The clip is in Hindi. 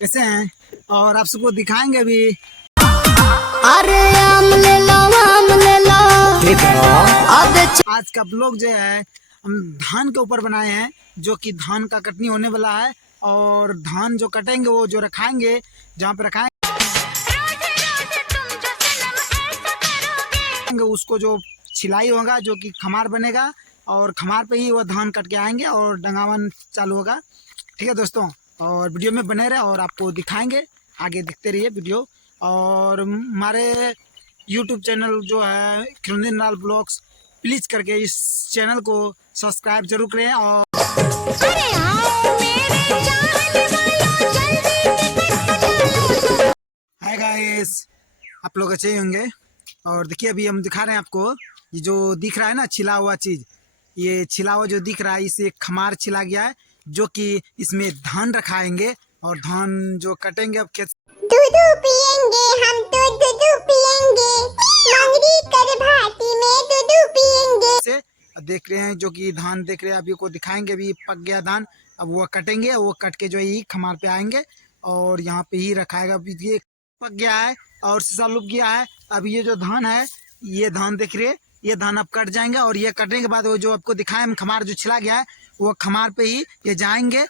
कैसे हैं और आप सबको दिखाएंगे भी। अरे आम ले लो आज का ब्लॉग जो है हम धान के ऊपर बनाए हैं, जो कि धान का कटनी होने वाला है और धान जो कटेंगे वो जो रखाएंगे जहाँ पे रखाएंगे उसको जो छिलाई होगा जो कि खमार बनेगा और खमार पे ही वो धान कट के आएंगे और डंगावन चालू होगा। ठीक है दोस्तों, और वीडियो में बने रहे और आपको दिखाएंगे, आगे देखते रहिए वीडियो। और हमारे यूट्यूब चैनल जो है खिलौने लाल ब्लॉग्स, प्लीज़ करके इस चैनल को सब्सक्राइब जरूर करें। और हाय गाइस, आप लोग अच्छे ही होंगे। और देखिए अभी हम दिखा रहे हैं आपको, ये जो दिख रहा है ना छिला हुआ चीज़, ये छिला हुआ जो दिख रहा है इसे खमार छिला गया है, जो कि इसमें धान रखाएंगे और धान जो कटेंगे अब खेत दूध पिएंगे हम तो दूध पिएंगे मंगरी कर भाती में दूध पिएंगे से देख रहे हैं, जो कि धान देख रहे हैं। अभी को दिखाएंगे, अभी पक गया धान, अब वो कटेंगे, वो कट के जो है खमार पे आएंगे और यहाँ पे ही रखाएगा। अभी ये पक गया है और शीशा लुक गया है। अब ये जो धान है, ये धान देख रहे हैं, ये धान अब कट जाएंगे और ये कटने के बाद वो जो आपको दिखाए हम खमार जो छिला गया है वो खमार पे ही ये जाएंगे।